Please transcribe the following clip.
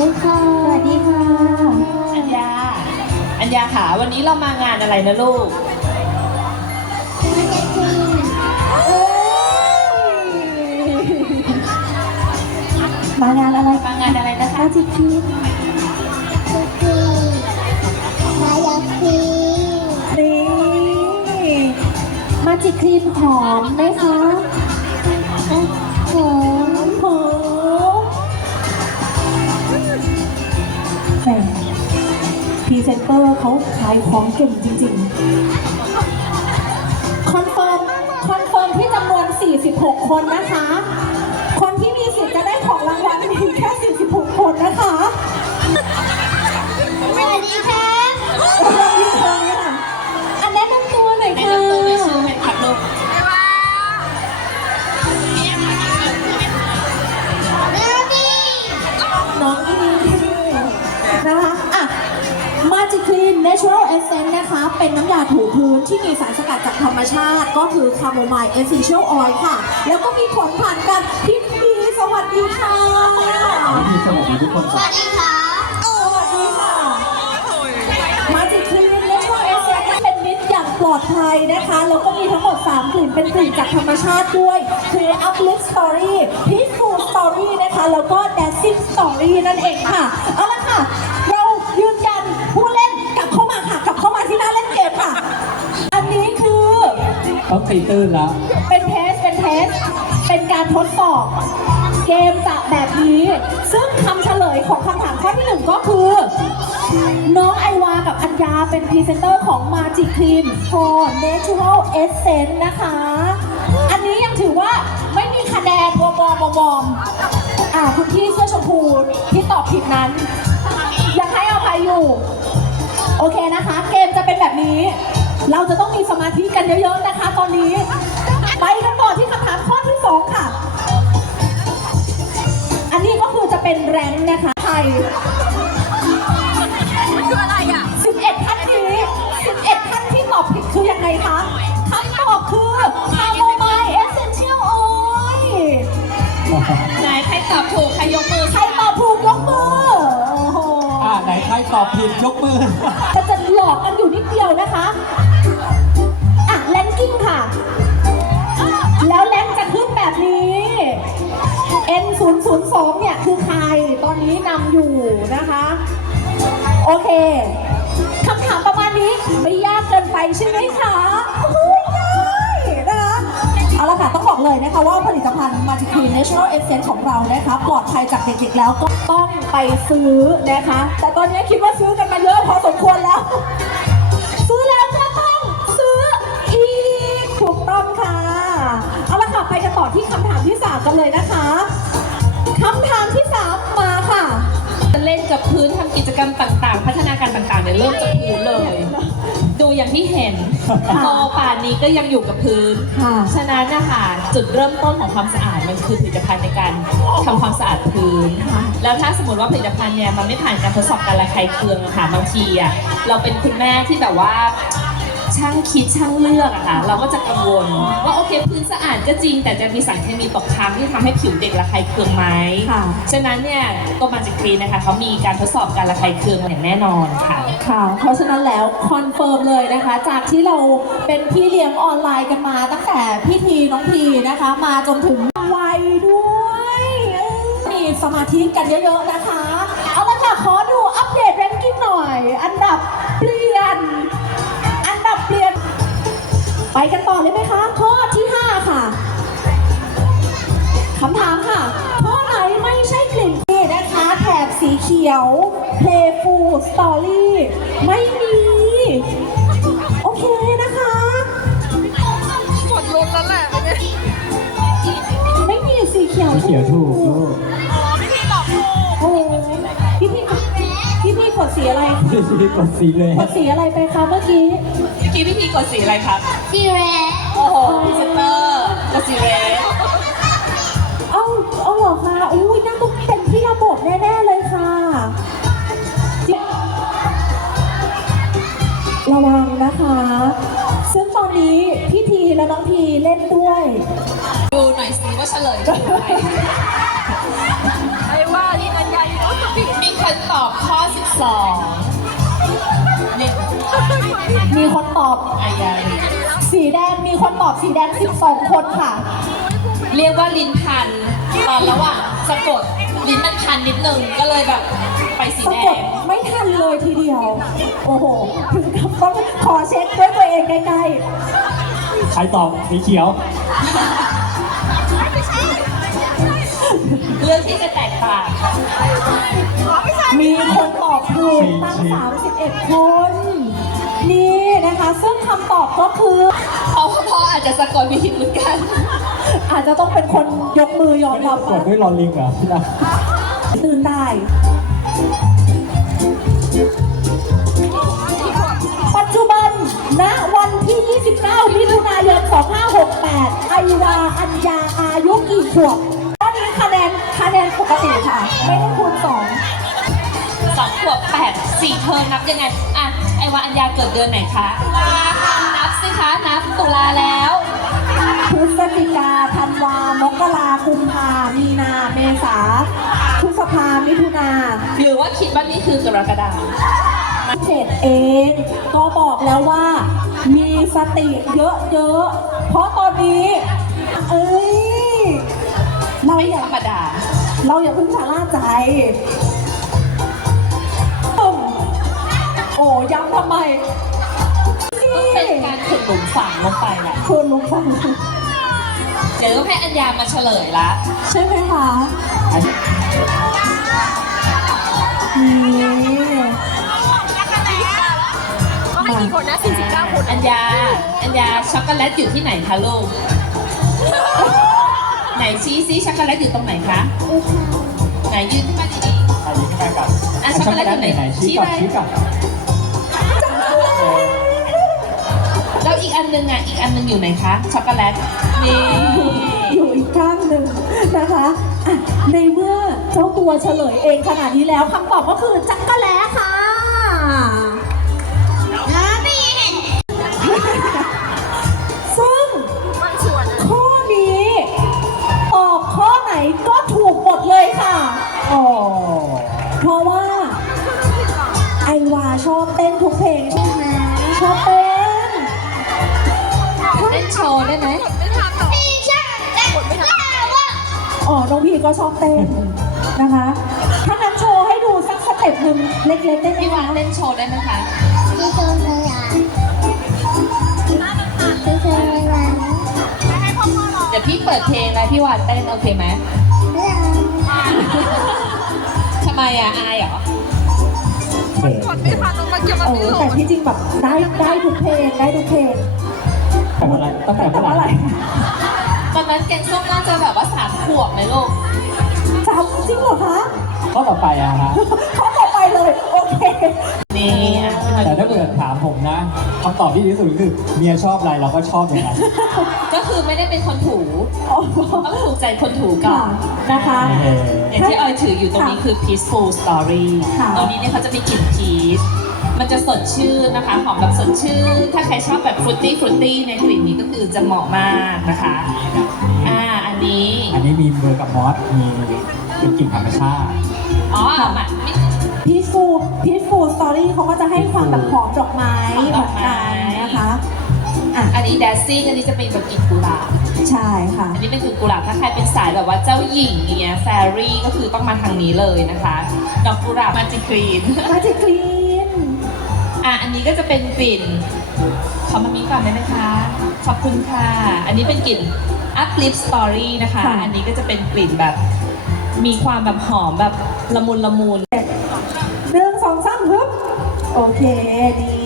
ดีค่ะ สวัสดีค่ะ อัญญา อัญญาค่ะ วันนี้เรามางานอะไรนะลูกมางานอะไรมางานอะไรนะคะมาจิคีนี่มาจิครีมหอมไหมคะหอม รีเซนเตอร์เขาขายของเก่งจริงๆ คอนเฟิร์ม คอนเฟิร์มที่จำนวน 46 คนนะคะ คนที่มีสิทธิ์จะได้ของรางวัลมีแค่ 46 คนนะคะ สวัสดีค่ะสวัสดีค่ะ ถูพื้นที่มีสารสกัดจากธรรมชาติ ก็คือคาโมไมล์ Essential Oil ค่ะ แล้วก็มีผลผ่านการพิษดีสวัสดีค่ะพี่สวัสดีทุกคนสวัสดีค่ะสวัสดีค่ะมาจิคลีน Natural Essence เป็นมิตรอย่างปลอดภัยนะคะ แล้วก็มีทั้งหมด 3 กลิ่นเป็นกลิ่นจากธรรมชาติด้วย คือ Uplift Story Peaceful Story นะคะ แล้วก็ Dancing Story นั่นเองค่ะ เอาละค่ะ ตีตื้นแล้ว เป็นเทส เป็นเทส เป็นการทดสอบ เกมจะแบบนี้ ซึ่งคำเฉลยของคำถามข้อที่หนึ่งก็คือ น้องไอวากับอัญญาเป็นพรีเซนเตอร์ของ Magic Cream for Natural Essence นะคะ อันนี้ยังถือว่าไม่มีคะแนนวอมวอมวอมวอมอ่าคุณพี่เสื้อชมพูที่ตอบผิดนั้น ยังให้อภัยอยู่ โอเคนะคะ เกมจะเป็นแบบนี้ เราจะต้องมีสมาธิกันเยอะๆนะคะ ตอนนี้ ไปกันต่อที่คำถามข้อที่สองค่ะ อันนี้ก็คือจะเป็นแรงค์นะคะไทยคืออะไรอะ11ท่านนี้11ท่านที่ตอบผิดคือยังไงคะคำตอบคือคาโมไมล์เอเซนเชียลออยล์ไหนใครตอบถูกใครยกมือ ใครตอบถูกยกมือโอ้โหอ่าไหนใครตอบผิดยกมือ 02 เนี่ยคือใครตอนนี้นำอยู่นะคะ โอเคคำถามประมาณนี้ไม่ยากเกินไปใช่ไหมคะเอาละค่ะ ต้องบอกเลยนะคะว่าผลิตภัณฑ์มาจิคี national essence ของเรานะคะปลอดภัยจากเด็กๆแล้วก็ต้องไปซื้อนะคะ แต่ตอนนี้คิดว่าซื้อกันมาเยอะพอสมควรแล้ว ซื้อแล้วก็ต้องซื้ออีกถูกต้องค่ะ เอาละค่ะ ไปกันต่อที่คำถามที่สามกันเลยนะคะำถามที่สามมาค่ะจะเล่นกับพื้นทำกิจกรรมต่างๆ พัฒนาการต่างๆเนี่ยเริ่มจากพื้นเลย ดูอย่างที่เห็นค่ะโตป่านนี้ก็ยังอยู่กับพื้น ค่ะ ฉะนั้นนะคะจุดเริ่มต้นของความสะอาดมันคือผลิตภัณฑ์ในการทำความสะอาดพื้นค่ะแล้วถ้าสมมติว่าผลิตภัณฑ์เนี่ยมันไม่ผ่านการทดสอบการระคายเคืองอะค่ะบางทีอะเราเป็นคุณแม่ที่แบบว่า ช่างคิดช่างเลือกอะค่ะเราก็จะกังวลว่าโอเคพื้นสะอาดก็จริง แต่จะมีสารเคมีตกค้างที่ทำให้ผิวเด็กระคายเคืองไหมค่ะฉะนั้นเนี่ยตัวมาจิกรีนนะคะเขามีการทดสอบการระคายเคืองอย่างแน่นอนค่ะค่ะ เพราะฉะนั้นแล้วคอนเฟิร์มเลยนะคะ จากที่เราเป็นพี่เลี้ยงออนไลน์กันมา ตั้งแต่พี่ทีน้องพีนะคะ มาจนถึงวัยด้วยเออมีสมาธิกันเยอะๆนะคะ เอาละค่ะขอดูอัปเดตแรงกิ้งหน่อย อันดับ ไปกันต่อเลยไหมคะ ข้อที่ 5 ค่ะคำถามค่ะ ข้อไหนไม่ใช่กลิ่นนี่นะคะ แถบสีเขียว Playful Story ไม่มี โอเคนะคะหมดลุ้นแล้วแหละไม่มีสีเขียวเขียวถูกลูกโอ้โหพี่พี่พี่พี่กดสีอะไรพี่กดสีเลย กดสีอะไรไปคะเมื่อกี้เมื่อ กี้พี่พีกดสีอะไรครับ ซีเรสโอ้โหพรีเซนเตอร์กดสีเรสเอ้าเอาเหรอคะอุ้ยนั่นต้องเป็นที่ระบบแน่ๆเลยค่ะ ระวังนะคะ ซึ่งตอนนี้พี่ทีและน้องพีเล่นด้วย ดูหน่อยสิว่าเฉลยถูกไหมไอ้ว่าที่นันยาอยู่โน้ตผิดมีใคสองหนึ่งมี คนตอบอายาสีแดงมีคนตอบสีแดง 12 คนค่ะ เรียกว่าลิ้นพัน ตอนระหว่างสะกดลิ้นมันพันนิดนึงก็เลยแบบไปสีสะแดกดง ไม่ทันเลยทีเดียว โอ้โห ถึงกับต้องขอเช็คด้วยตัวเองใกล้ใครตอบสีเขียวเรื่องที่จะแตกต่างๆ มีคนตอบถูกตั้ง 31 คน นี่นะคะ ซึ่งคำตอบก็คือ เพราะว่าพ่ออาจจะสะกดผิดเหมือนกัน อาจจะต้องเป็นคนยกมือยอมไม่ได้รับกดด้วยลอลิงเหรอพี่ดาตื่นได้ปัจจุบันณวันที่ 29 มิถุนายน 2568 ไอวา อัญญา อายุกี่ขวบตอนนี้คะแนนคะแนนปกติค่ะ ไม่ได้คูณสองสองขวบแปดสี่เทอมนับยังไงอะ ไอวาอัญญาเกิดเดือนไหนคะนับสิคะนับตุลาแล้วพฤศจิกาธันวามกรากุมภามีนาเมษาพฤษภามิถุนาหรือว่าคิดว่านี่คือกรกฎาคมเจ็ดเองก็บอกแล้วว่า มีสติเยอะๆ เพราะตอนนี้ เอ้ย เราไม่อย่าธรรมดา เราอย่าเพิ่งชะล่าใจ อ้ย้ำทำไมต้องเป็นการขุดหลุมฝังลงไปแหละคุณลุงฟังเดี๋ยวต้องให้อัญญามาเฉลยละใช่ไหมคะอันนี้นี่ก็ให้กี่คนนะ49 คนอัญญา อัญญาช็อกโกแลตอยู่ที่ไหนคะลูก ไหนชี้ซิช็อกโกแลตอยู่ตรงไหนคะ ไหนยืนขึ้นมาดีอันนี้ขึ้นมากับอะช็อกโกแลตอยู่ไหนไหนชี้ก่อนชี้ชี้ไปก่อนๆ แล้วอีกอันหนึงอะ อีกอันหนึงอยู่ไหนคะ ช็อกโกแลต นี่ อยู่อีกข้างหนึ่งนะคะอะในเมื่อเจ้าตัวเฉลยเองขนาดนี้แล้วคำตอบก็คือจักรแล้ ชอบเต้นเล่นโชว์ได้ไหมไม่ทันหรอกพี่ช่างแต่กดไม่ทันว่าอ๋อ น้องพีก็ชอบเต้นนะคะ ถ้างั้นโชว์ให้ดูสักสเต็ปหนึ่งเล็กๆได้ไหมพี่วานเล่นโชว์ได้ไหมคะพี่โดนเลยอะพี่โดนเลยอะไม่ให้พ่อพ่อหรอกเดี๋ยวพี่เปิดเพลงแล้วพี่วานเต้นโอเคไหมไม่ทำไมอะอายเหรอ เปิดไม่ทันลงมาเกี่ยวกับเอพี่อโหลแต่ที่จริงแบบได้ได้ทุกเพลงได้ทุกเพลงแต่เมื่อไหรตั้งแต่แต่เมื่อว่าไหอะไรร่ตอนนั้นแกงส้มน่าจะแบบว่าสามขวบไหมลูก จำจริงเหรอคะ ข้อต่อไปอะฮะ ข้อต่อไปเลยโอเค นี่อะขึ้นมาแต่ถ้าเกิดถามผมนะคำตอบที่ดีที่สุดคือเมียชอบอะไรเราก็ชอบอย่างนั้น ก็คือไม่ได้เป็นคนถูอ๋อต้องถูกใจคนถูก่อค่ะนนะคะเอออย่างที่ออยถืออยู่ตรงนี้คือ peaceful story ค่ะตรงนี้เนี่ยเขาจะมีกลิ่นพีชมันจะสดชื่นนะคะหอมแบบสดชื่น ถ้าใครชอบแบบฟรุตตี้ฟรุตตี้ในกลิ่นนี้ก็คือจะเหมาะมากนะคะ อ่า อันนี้ อันนี้มีเบอร์กับมอส มีเป็นกลิ่นธรรมชาติ อ๋อหมักไม่ พีชฟูพีชฟูสตอรี่เขาก็จะให้ความแบบหอมดอกไม้หอมเหดมืออกนไม้กันนะคะอะอันนี้ dancing อันนี้จะเป็นแบบกลิ่นกุหลาบ ใช่ค่ะ อันนี้เป็นกลิ่นกุหลาบถ้าใครเป็นสายแบบว่าเจ้าหญิงอย่างเงี้ย fairy ก็คือต้องมาทางนี้เลยนะคะ ดอกกุหลาบ magic green มาจิกรีน อะอันนี้ก็จะเป็นกลิ่นขอมามีก่อนได้ไหมคะ ขอบคุณค่ะ อันนี้เป็นกลิ่น uplift story นะคะ อันนี้ก็จะเป็นกลิ่นแบบมีความแบบหอมแบบ ละมุนละมุนหนึ่งสองสามฮึบโอเคดี